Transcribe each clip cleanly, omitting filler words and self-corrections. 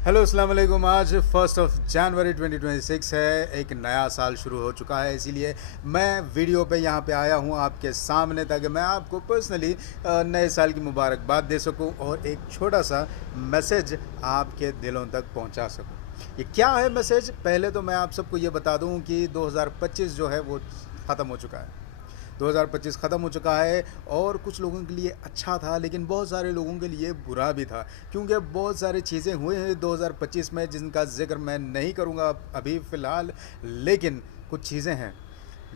Hello अस्सलाम वालेकुम। आज 1 जनवरी 2026 है। एक नया साल शुरू हो चुका है, इसीलिए मैं वीडियो पे यहाँ पे आया हूँ आपके सामने ताकि मैं आपको पर्सनली नए साल की मुबारकबाद दे सकूँ और एक छोटा सा मैसेज आपके दिलों तक पहुँचा सकूँ। ये क्या है मैसेज? पहले तो मैं आप सबको ये बता दूँ कि 2025 जो है वो ख़त्म हो चुका है। 2025 ख़त्म हो चुका है और कुछ लोगों के लिए अच्छा था, लेकिन बहुत सारे लोगों के लिए बुरा भी था, क्योंकि बहुत सारी चीज़ें हुए हैं 2025 में जिनका जिक्र मैं नहीं करूँगा अभी फ़िलहाल। लेकिन कुछ चीज़ें हैं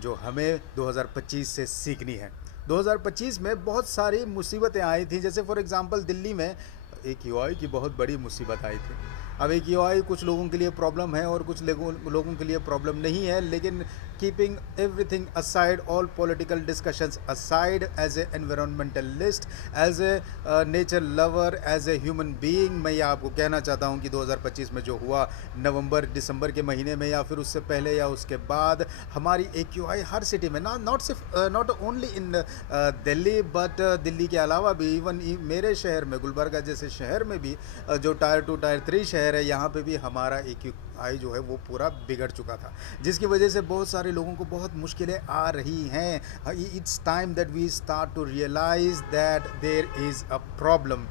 जो हमें 2025 से सीखनी है। 2025 में बहुत सारी मुसीबतें आई थी, जैसे फॉर एग्ज़ाम्पल दिल्ली में एक यूआई की बहुत बड़ी मुसीबत आई थी। अब एक यूआई कुछ लोगों के लिए प्रॉब्लम है और कुछ लोगों के लिए प्रॉब्लम नहीं है, लेकिन keeping everything aside, all political discussions aside, as a environmentalist, as a nature lover, as a human being, मैं ये आपको कहना चाहता हूँ कि 2025 में जो हुआ नवंबर दिसंबर के महीने में या फिर उससे पहले या उसके बाद, हमारी एक यूआई हर सिटी में not only in Delhi but Delhi के अलावा भी इवन मेरे शहर में गुलबर्गा जैसे शहर में भी जो टायर 2 टायर 3 शहर है, यहाँ पे भी हमारा एक आई जो है वो पूरा बिगड़ चुका था, जिसकी वजह से बहुत सारे लोगों को बहुत मुश्किलें आ रही हैं। It's time that we start to realise that there is a problem.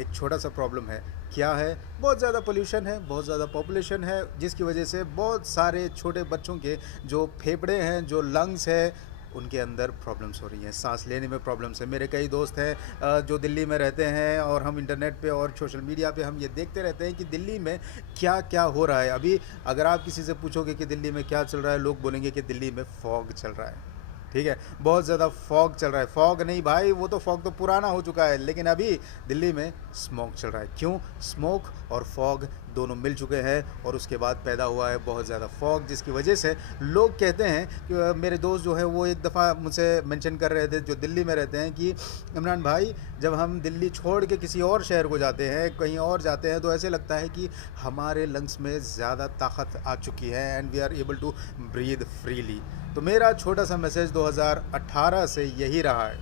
एक छोटा सा प्रॉब्लम है। क्या है? बहुत ज़्यादा पोल्यूशन है, बहुत ज़्यादा पॉपुलेशन है, जिसकी वजह से बहुत सारे छोटे बच्चों के जो फेफड़े हैं, जो लंग्स है, उनके अंदर प्रॉब्लम्स हो रही हैं, सांस लेने में प्रॉब्लम्स है। मेरे कई दोस्त हैं जो दिल्ली में रहते हैं और हम इंटरनेट पे और सोशल मीडिया पे हम ये देखते रहते हैं कि दिल्ली में क्या क्या हो रहा है। अभी अगर आप किसी से पूछोगे कि दिल्ली में क्या चल रहा है, लोग बोलेंगे कि दिल्ली में फॉग चल रहा है। ठीक है, बहुत ज़्यादा फॉग चल रहा है। फॉग नहीं भाई, वो तो फॉग तो पुराना हो चुका है, लेकिन अभी दिल्ली में स्मोक चल रहा है। क्यों? स्मोक और फॉग दोनों मिल चुके हैं और उसके बाद पैदा हुआ है बहुत ज़्यादा फॉग, जिसकी वजह से लोग कहते हैं कि मेरे दोस्त जो है वो एक दफ़ा मुझसे मेंशन कर रहे थे जो दिल्ली में रहते हैं कि इमरान भाई, जब हम दिल्ली छोड़ के किसी और शहर को जाते हैं, कहीं और जाते हैं, तो ऐसे लगता है कि हमारे लंग्स में ज़्यादा ताकत आ चुकी है and we are able to breathe freely. तो मेरा छोटा सा मैसेज 2018 से यही रहा है,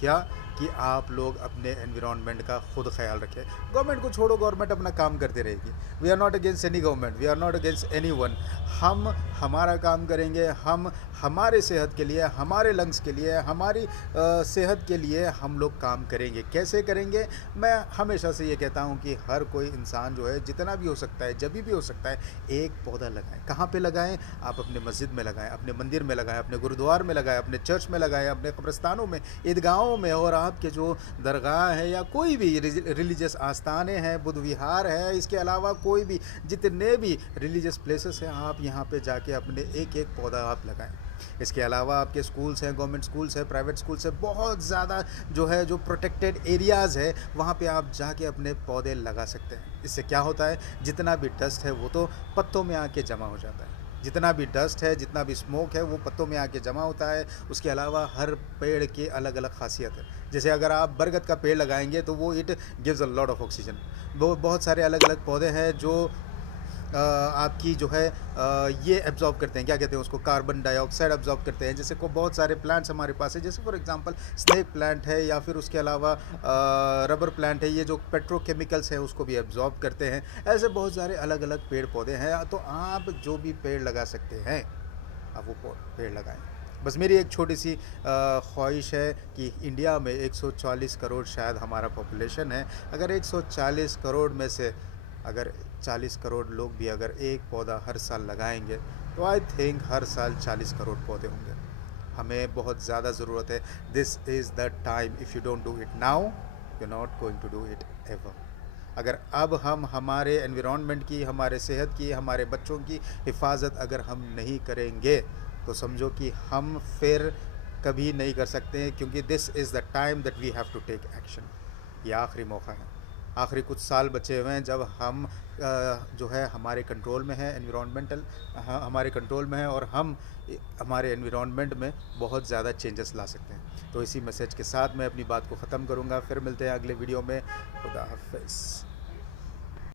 क्या कि आप लोग अपने एनवायरनमेंट का खुद ख्याल रखें। गवर्नमेंट को छोड़ो, गवर्नमेंट अपना काम करती रहेगी। We are not against any government, we are not against anyone. हम हमारा काम करेंगे, हम हमारे सेहत के लिए, हमारे लंग्स के लिए, हमारी सेहत के लिए हम लोग काम करेंगे। कैसे करेंगे? मैं हमेशा से ये कहता हूँ कि हर कोई इंसान जो है जितना भी हो सकता है, जब भी हो सकता है, एक पौधा लगाएं। कहाँ पे लगाएं? आप अपने मस्जिद में लगाएं, अपने मंदिर में लगाएं, अपने गुरुद्वार में लगाएं, अपने चर्च में लगाएं, अपने कब्रिस्तानों में, ईदगाहों में, और आपके जो दरगाह है या कोई भी रिलीजियस आस्थानें हैं, बुद्ध विहार है, इसके अलावा कोई भी जितने भी रिलीजियस प्लेसेस हैं, आप यहाँ पे जाके अपने एक एक पौधा आप लगाएं। इसके अलावा आपके स्कूल्स हैं, गवर्नमेंट स्कूल्स हैं, प्राइवेट स्कूल्स हैं, बहुत ज़्यादा जो है जो प्रोटेक्टेड एरियाज़ है, वहाँ पे आप जाके अपने पौधे लगा सकते हैं। इससे क्या होता है, जितना भी डस्ट है वो तो पत्तों में आके जमा हो जाता है। जितना भी डस्ट है, जितना भी स्मोक है, वो पत्तों में आके जमा होता है। उसके अलावा हर पेड़ की अलग अलग खासियत है। जैसे अगर आप बरगद का पेड़ लगाएंगे तो वो it gives a lot of oxygen. वो बहुत सारे अलग अलग पौधे हैं जो आपकी जो है ये एब्जॉर्ब करते हैं, क्या कहते हैं उसको, कार्बन डाइऑक्साइड एब्जॉर्ब करते हैं। जैसे को बहुत सारे प्लांट्स हमारे पास है, जैसे फॉर एग्जांपल स्नेक प्लांट है, या फिर उसके अलावा रबर प्लांट है, ये जो पेट्रोकेमिकल्स हैं उसको भी एब्जॉर्ब करते हैं। ऐसे बहुत सारे अलग अलग पेड़ पौधे हैं, तो आप जो भी पेड़ लगा सकते हैं आप वो पेड़ लगाएं। बस मेरी एक छोटी सी ख्वाहिश है कि इंडिया में 140 करोड़ शायद हमारा पॉपुलेशन है। अगर 140 करोड़ में से अगर 40 करोड़ लोग भी अगर एक पौधा हर साल लगाएंगे, तो आई थिंक हर साल 40 करोड़ पौधे होंगे। हमें बहुत ज़्यादा ज़रूरत है। This is the time. If you don't do it now, you not going to do it ever. अगर अब हम हमारे एनवायरनमेंट की, हमारे सेहत की, हमारे बच्चों की हिफाजत अगर हम नहीं करेंगे, तो समझो कि हम फिर कभी नहीं कर सकते हैं, क्योंकि this is the time that we have to take action. ये आखिरी मौका है, आखिरी कुछ साल बचे हुए हैं जब हम जो है हमारे कंट्रोल में है, एनवायरनमेंटल हमारे कंट्रोल में है, और हम हमारे एनवायरनमेंट में बहुत ज़्यादा चेंजेस ला सकते हैं। तो इसी मैसेज के साथ मैं अपनी बात को ख़त्म करूँगा। फिर मिलते हैं अगले वीडियो में। खुदा हाफ़िज़।